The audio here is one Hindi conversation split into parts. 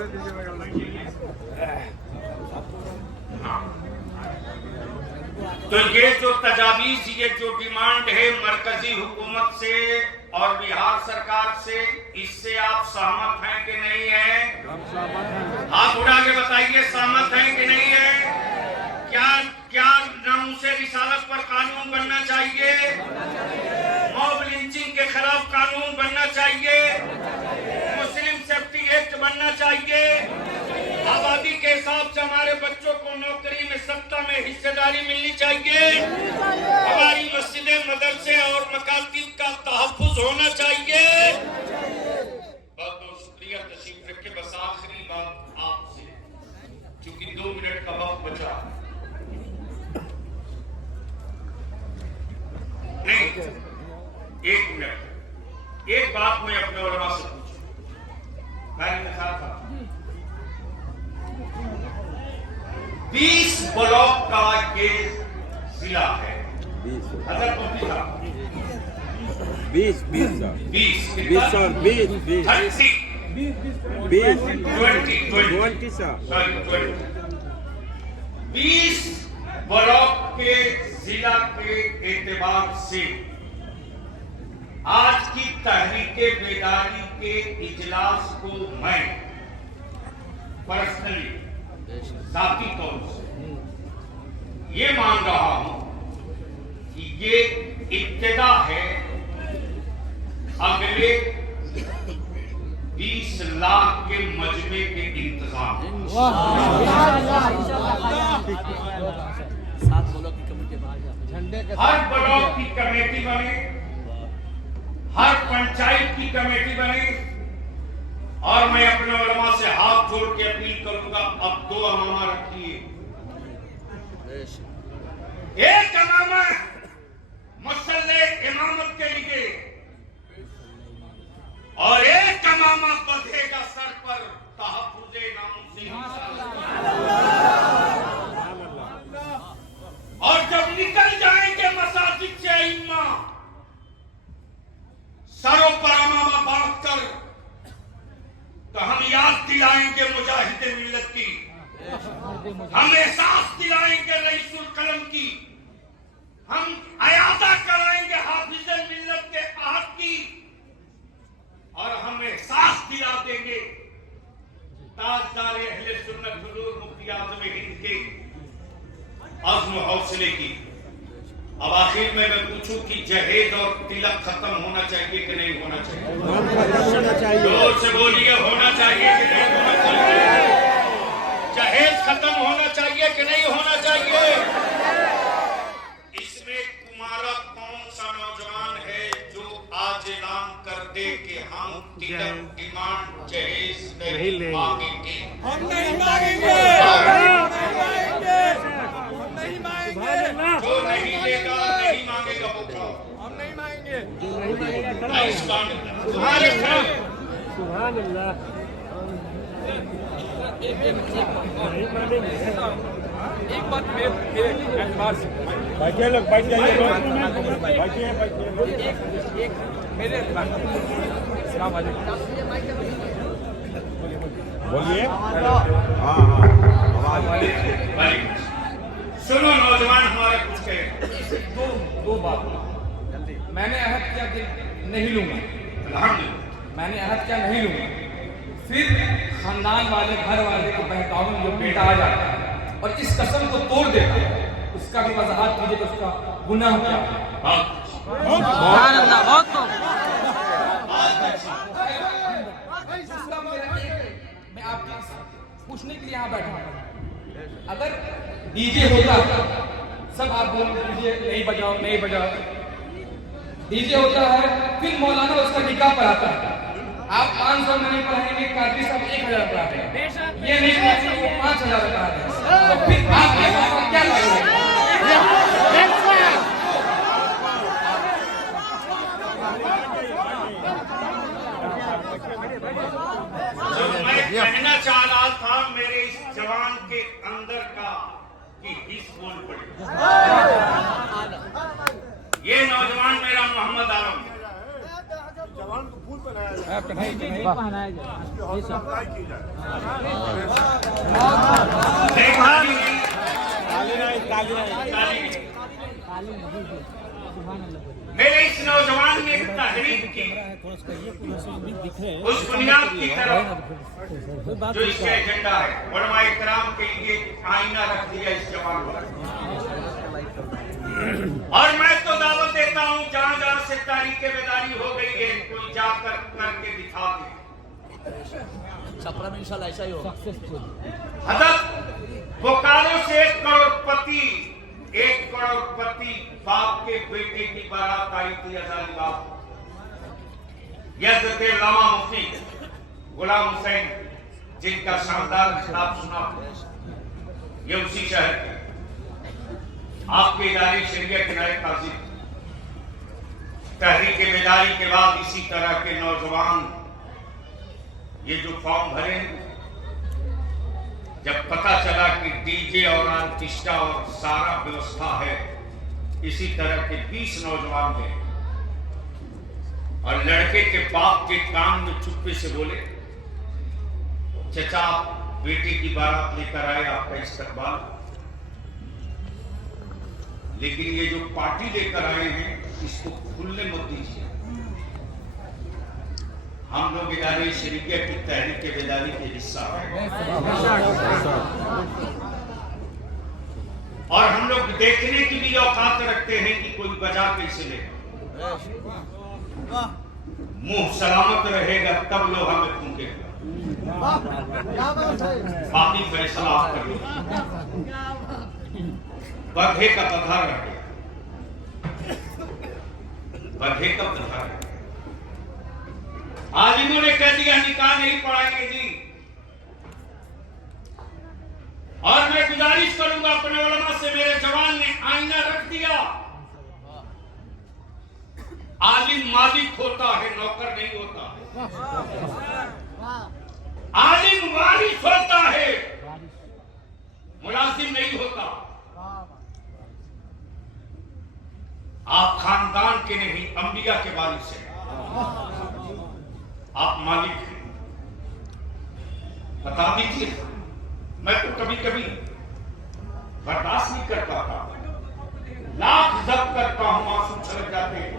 तो ये जो तजावीज, ये जो डिमांड है मरकजी हुकूमत से और बिहार सरकार से, इससे आप सहमत हैं कि नहीं है? हाथ उठा के बताइए, सहमत हैं कि नहीं है? क्या नामूसे रिसालत पर कानून बनना चाहिए? मॉब लिंचिंग के खिलाफ कानून बनना चाहिए? मुस्लिम सेफ्टी एक्ट बनना चाहिए? आबादी के हिसाब से हमारे बच्चों को नौकरी में, सत्ता में हिस्सेदारी मिलनी चाहिए। हमारी मस्जिदें, मदरसे और मकातिब का तहफ्फुज होना चाहिए। बहुत बहुत शुक्रिया, तशरीफ रखे। बस आखिरी बात आपसे, क्योंकि 2 मिनट का वक्त बचा। नहीं, 1 मिनट। एक बात मैं अपने उलमा से पूछूं। मैंने कहा था 20 ब्लॉक का ये जिला है। 20 ब्लॉक के जिला के एतबार से आज की तहरीके बेदारी के इजलास को मैं पर्सनली, जाती तौर से ये मान रहा हूं कि ये इब्तिदा है अगले 20 लाख के मजमे के इंतजाम। 7 ब्लॉक की कमेटी, हर ब्लॉक की कमेटी बने, हर पंचायत की कमेटी बने। और मैं अपने उलमा से हाथ जोड़ के अपील करूंगा, अब 2 अमामा रखिए। एक अमामा मुसल्ले इमामत के लिए और एक अमामा बंधेगा सर पर तहफ्फुज़े नामुसे। और जब निकल जाएंगे मसाजिद से इम्मा, सरों पर अमामा बांधकर, तो हम याद दिलाएंगे मुजाहिद मिल्लत की, हम एहसास दिलाएंगे रईसुल कलम की, हम अयादा कराएंगे हाफिज मिल्लत के आहद की, और हम एहसास दिला देंगे ताजदार अहले सुन्नत हुजूर मुफ्ती आज़म हिंद के अज़्म हौसले की। अब आखिर में मैं पूछूं कि जहेज और तिलक खत्म होना चाहिए कि नहीं होना चाहिए? जोर से बोलिए, होना चाहिए कि नहीं होना चाहिए? जहेज खत्म होना चाहिए कि नहीं होना चाहिए? इसमें तुम्हारा कौन सा नौजवान है जो आज ऐलान कर दे कि हम तिलक डिमांड जहेज नहीं मांगेंगे? हम नहीं मांगेंगे। जो नहीं लेगा, नहीं मांगेगा, वो खाओ। हम नहीं मांगेंगे। तुम्हारे घर सुभान अल्लाह। एक बात मेरे एतबार से, बैठिए लोग, बैठ जाइए, बैठिए एक मेरे एतबार से। अस्सलाम वालेकुम, बोलिए। हाँ, सुनो नौजवान, हमारा कुछ कहे। दो बात। मैंने अहद किया कि नहीं लूंगा, मैंने अहद किया नहीं लूंगा। फिर खानदान वाले, घर वाले को बहकाऊं, जो बेटा आ जाता है और इस कसम को तोड़ देता है, उसका भी वजाहत कीजिए कि उसका गुनाह क्या है। मैं आपके पूछने के लिए यहाँ बैठा हूँ, अगर डीजे होता, सब आप बोल दीजिए नहीं बजाओ, नहीं बजाओ, डीजे होता है, फिर मौलाना उसका निकाह पढ़ाता है, आप 500 में नहीं पढ़ाएंगे, कादरी साहब 1000 पढ़ाते हैं, ये नहीं पढ़ाएंगे, वो 5000 पढ़ाते हैं, तो फिर आप क्या करेंगे? मैं कहना चाह रहा था मेरे इस जवान के अंदर का कि हिस्स बोल पड़े। ये नौजवान मेरा मोहम्मद आलम, जवान को फूल बनाया। मेरे इस नौजवान ने तहरीक की उस बुनियाद की तरफ जो इसका एजेंडा है। उलमा इकराम के लिए आईना रख दिया इस जवान को। और मैं तो दावत देता हूं, जहां जहां से तारीख बेदारी हो गई है, कोई जाकर करके दिखा दे। छपरा में इंशाल्लाह ऐसा ही होगा। हजरत बोकारो से 1 करोड़पति बाप के बेटे की बारात आई थी अजालीबाग। हजरत लामा मुफ्ती गुलाम हुसैन, जिनका शानदार खिताब सुना, ये उसी शहर के आपके इदारे शरिया के नायब काजी। तहरीक बेदारी के बाद इसी तरह के नौजवान ये जो फॉर्म भरे, जब पता चला कि डीजे और आर्टिस्टा और सारा व्यवस्था है, इसी तरह के 20 नौजवान थे और लड़के के बाप के कान में चुप्पे से बोले, चचा बेटे की बारात लेकर आए, आपका इस्तकबाल। लेकिन ये जो पार्टी लेकर आए हैं, इसको खुलने मत दीजिए। हम लोग इदारे शरीकिया की तहरीक बेदारी के हिस्सा हैं और हम लोग देखने की भी औकात रखते हैं कि कोई बजा कैसे ले। मुंह सलामत रहेगा तब लोग हमें फूकेगा, बाकी फैसला आप कर लो। बधे का बधा रहे, बधे का बधा रहे। आलिमों ने कह दिया निकाह नहीं पढ़ाएंगे जी। और मैं गुजारिश करूंगा अपने उलमा से, मेरे जवान ने आईना रख दिया। आलिम मालिक होता है, नौकर नहीं होता। आलिम वारिस होता है, मुलाजिम नहीं होता। आप खानदान के नहीं, अंबिया के वारिस हैं, आप मालिक हैं। बता दीजिए, मैं तो कभी कभी बर्दाश्त नहीं कर पाता, लाख जब्त करता हूं, आंसू छलक जाते हैं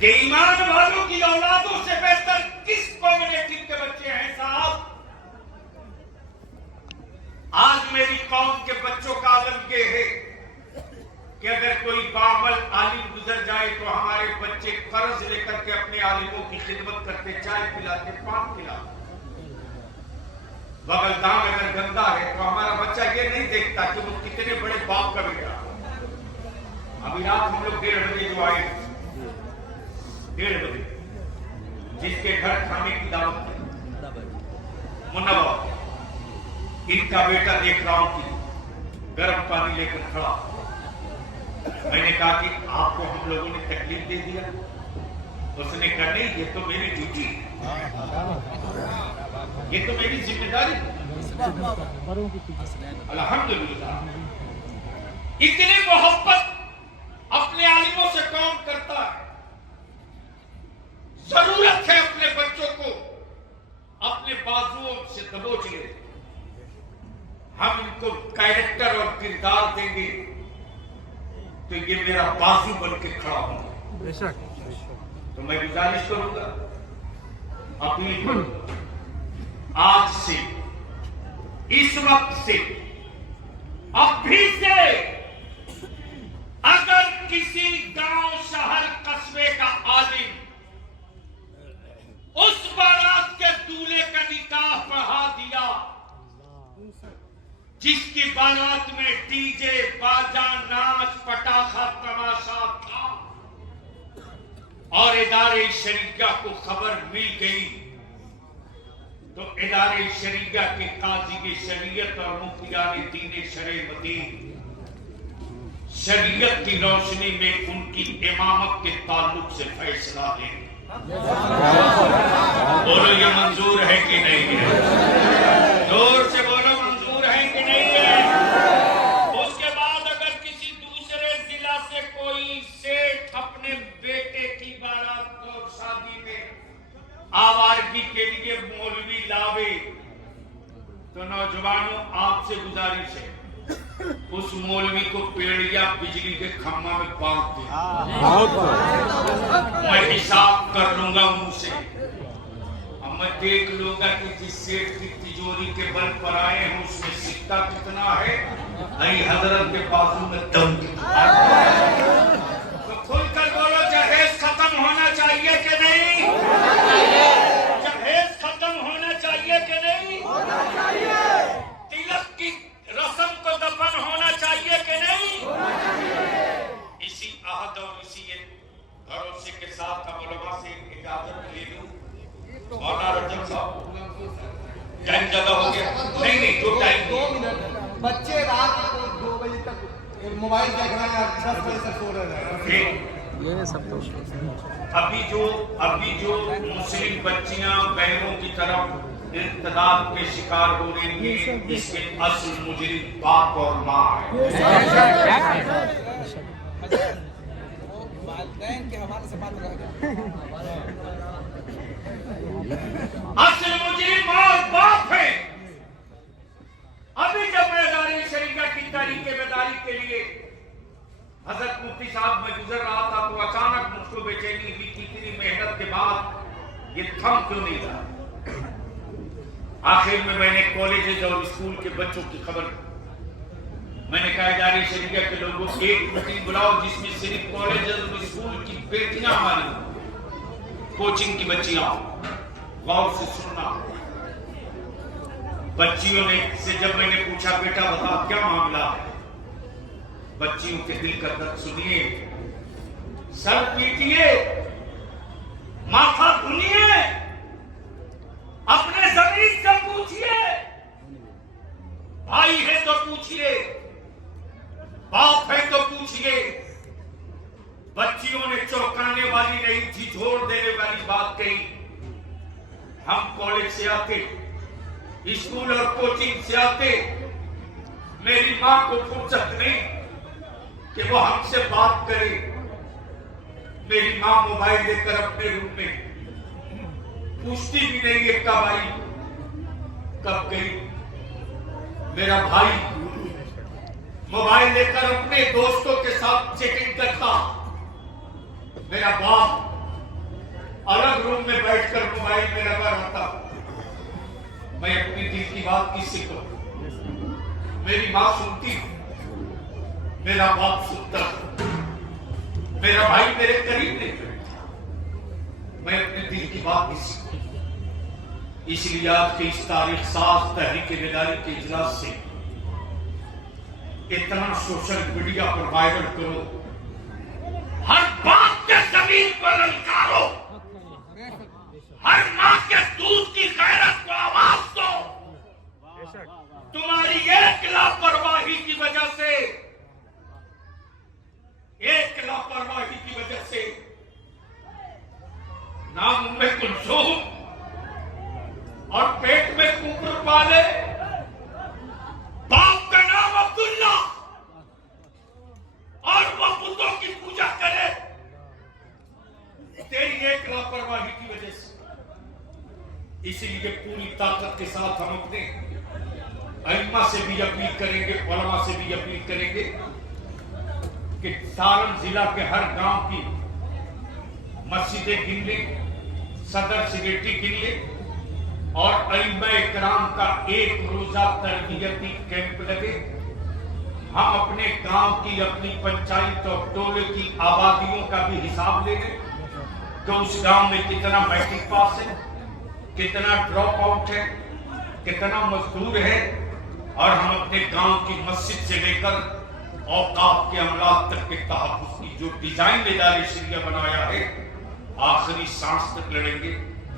कि ईमान वालों की औलादों से बेहतर किस कम्युनिटी के बच्चे हैं साहब। आज मेरी कौम के बच्चों का आलम ये है कि अगर कोई बामल आलिम गुजर जाए तो हमारे बच्चे कर्ज लेकर के अपने आलिमों की खिदमत करते, चाय पिलाते, पान पिलाते। बगल गांव अगर गंदा है तो हमारा बच्चा ये नहीं देखता कि वो कितने बड़े बाप का बेटा। अभी रात हम लोग 1:30 बजे जो आए, 1:30 बजे, जिसके घर खाने की दावत थी, मुन्ना बाबा, इनका बेटा देख रहा हूं कि गर्म पानी लेकर खड़ा। मैंने कहा कि आपको हम लोगों ने तकलीफ दे दिया। उसने कहा नहीं, ये तो मेरी ड्यूटी, ये तो मेरी जिम्मेदारी। अल्हम्दुलिल्लाह, इतनी मोहब्बत अपने आलिमों से कौन करता है। जरूरत है अपने बच्चों को अपने बाजुओं से दबोच ले। हम इनको कैरेक्टर और किरदार देंगे तो ये मेरा बाजू बन के खड़ा होगा। तो मैं गुजारिश करूंगा, अपील करूंगा, आज से, इस वक्त से, अभी से, अगर किसी गांव, शहर, कस्बे का आलिम उस बारात के दूल्हे का निकाह पढ़ा दिया जिसकी बारात में डीजे, बाजा, नाच, पटाखा, तमाशा था और इदारे शरीयत को खबर मिल गई, तो इदारे शरीयत के काजी की शरीयत और मुफ्तियान दीन शरे मदीन शरीयत की रोशनी में उनकी इमामत के ताल्लुक से फैसला दें। बोलो ये मंजूर है कि नहीं है? जोर से बोलो, मंजूर है कि नहीं है? उसके बाद अगर किसी दूसरे जिला से कोई सेठ अपने बेटे की बारात आवारगी के लिए मौलवी लावे, तो नौजवानों आपसे गुजारिश है उस मौलवी को पेड़ या बिजली के खम्भा में बांध दे। मैं हिसाब कर लूंगा उनसे, अब मैं देख लूंगा कि जिस सेठ की तिजोरी के बल पर आए हैं उसमें सिक्का कितना है, नहीं हजरत के बाजू में दम कितना है। तो खुलकर बोलो, जहेज खत्म होना चाहिए कि नहीं? जहेज खत्म होना चाहिए कि नहीं? तिलक की रस्म को दफन होना चाहिए कि नहीं? इसी आहद और इसी भरोसे के साथ हम उलमा से इजाजत ले लूं। मौलाना रजब साहब, टाइम ज्यादा हो गया? नहीं, जो टाइम 2 मिनट। बच्चे रात को 2 बजे तक मोबाइल देख रहे हैं, 10 बजे तक सो रहे हैं। ये सब तो अभी जो मुस्लिम बच्चियां बहनों की तरफ इर्तिदाद के शिकार हो रही है, इसके असल मुजरिम बाप और माँ है। असल मुजरिम माँ और बाप है। अभी जब मैं इदारे शरीका की तारीख के बेदारी के लिए हजरत मुफ्ती साहब में गुजर रहा था, तो अचानक मुझको बेचैनी हुई कि इतनी मेहनत के बाद ये थम क्यों नहीं रहा। आखिर में मैंने कॉलेजेस और स्कूल के बच्चों की खबर, मैंने कहा इदारे शरीका के लोगों को एक मीटिंग बुलाओ जिसमें सिर्फ कॉलेजेस और स्कूल की बेटियां, हमारी कोचिंग की बच्चियां, गौर से सुनना। बच्चियों ने से जब मैंने पूछा बेटा बता क्या मामला है, बच्चियों के दिल का दर्द सुनिए, सर पीटिए, माथा धुनिए, अपने जमीन से पूछिए, भाई है तो पूछिए, बाप है तो पूछिए। बच्चियों ने चौंकाने वाली नहीं, झिझोड़ देने वाली बात कही। हम कॉलेज से आते, स्कूल और कोचिंग से आते, मेरी मां को फुर्सत नहीं कि वो हमसे बात करे। मेरी मां मोबाइल लेकर अपने रूम में पूछती भी नहीं है कब आई कब गई। मेरा भाई मोबाइल लेकर अपने दोस्तों के साथ चैटिंग करता, मेरा बाप अलग रूम में बैठकर मोबाइल में लगा रहता। मैं अपनी दिल की बात किससे कहूं? मेरी मां सुनती, मेरा बाप सुनता, मेरा भाई मेरे करीब नहीं बैठता। मैं अपने दिल की बात किससे कहूं? इसलिए आज के इस तारीख साज तहरीक बेदारी के इजलास से इतना सोशल मीडिया पर वायरल करो, हर बात के जमीन पर ललकारो, हर मां के दूध की गैरत को आवाज दो। तुम्हारी एक लापरवाही की वजह से, एक लापरवाही की वजह से नाम उम्मे कुलसूम और पेट में कुकुर पाले, बाप का नाम अब्दुल्ला, और वह बुतों की पूजा करे, तेरी एक लापरवाही की वजह से। इसीलिए पूरी ताकत के साथ हम अपने अइम्मा से भी अपील करेंगे, उलमा से भी अपील करेंगे कि सारण जिला के हर गांव की मस्जिदें गिन ले, सदर सिगरेटी गिन ले, और अइम्मा इकराम का एक रोजा तरबियती कैंप लगे। हम अपने गांव की, अपनी पंचायत और टोले की आबादियों का भी हिसाब ले लें कि उस गांव में कितना मैट्रिक पास है, कितना ड्रॉप आउट है, कितना मजदूर है, और हम अपने गांव की मस्जिद से लेकर औकाफ के अमलाक तक के तहफ़्फ़ुज़ की जो डिजाइन इदारे शरिया बनाया है, आखिरी सांस तक लड़ेंगे।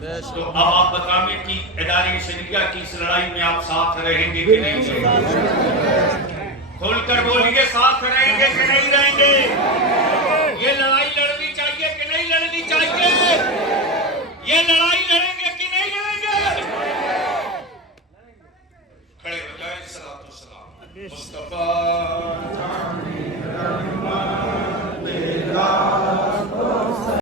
तो अब आप बताएं कि इदारे शरिया की इस लड़ाई में आप साथ रहेंगे कि नहीं? खोलकर बोलिए, साथ रहेंगे कि नहीं रहेंगे? ये लड़ाई लड़नी चाहिए कि नहीं लड़नी चाहिए? ये लड़ाई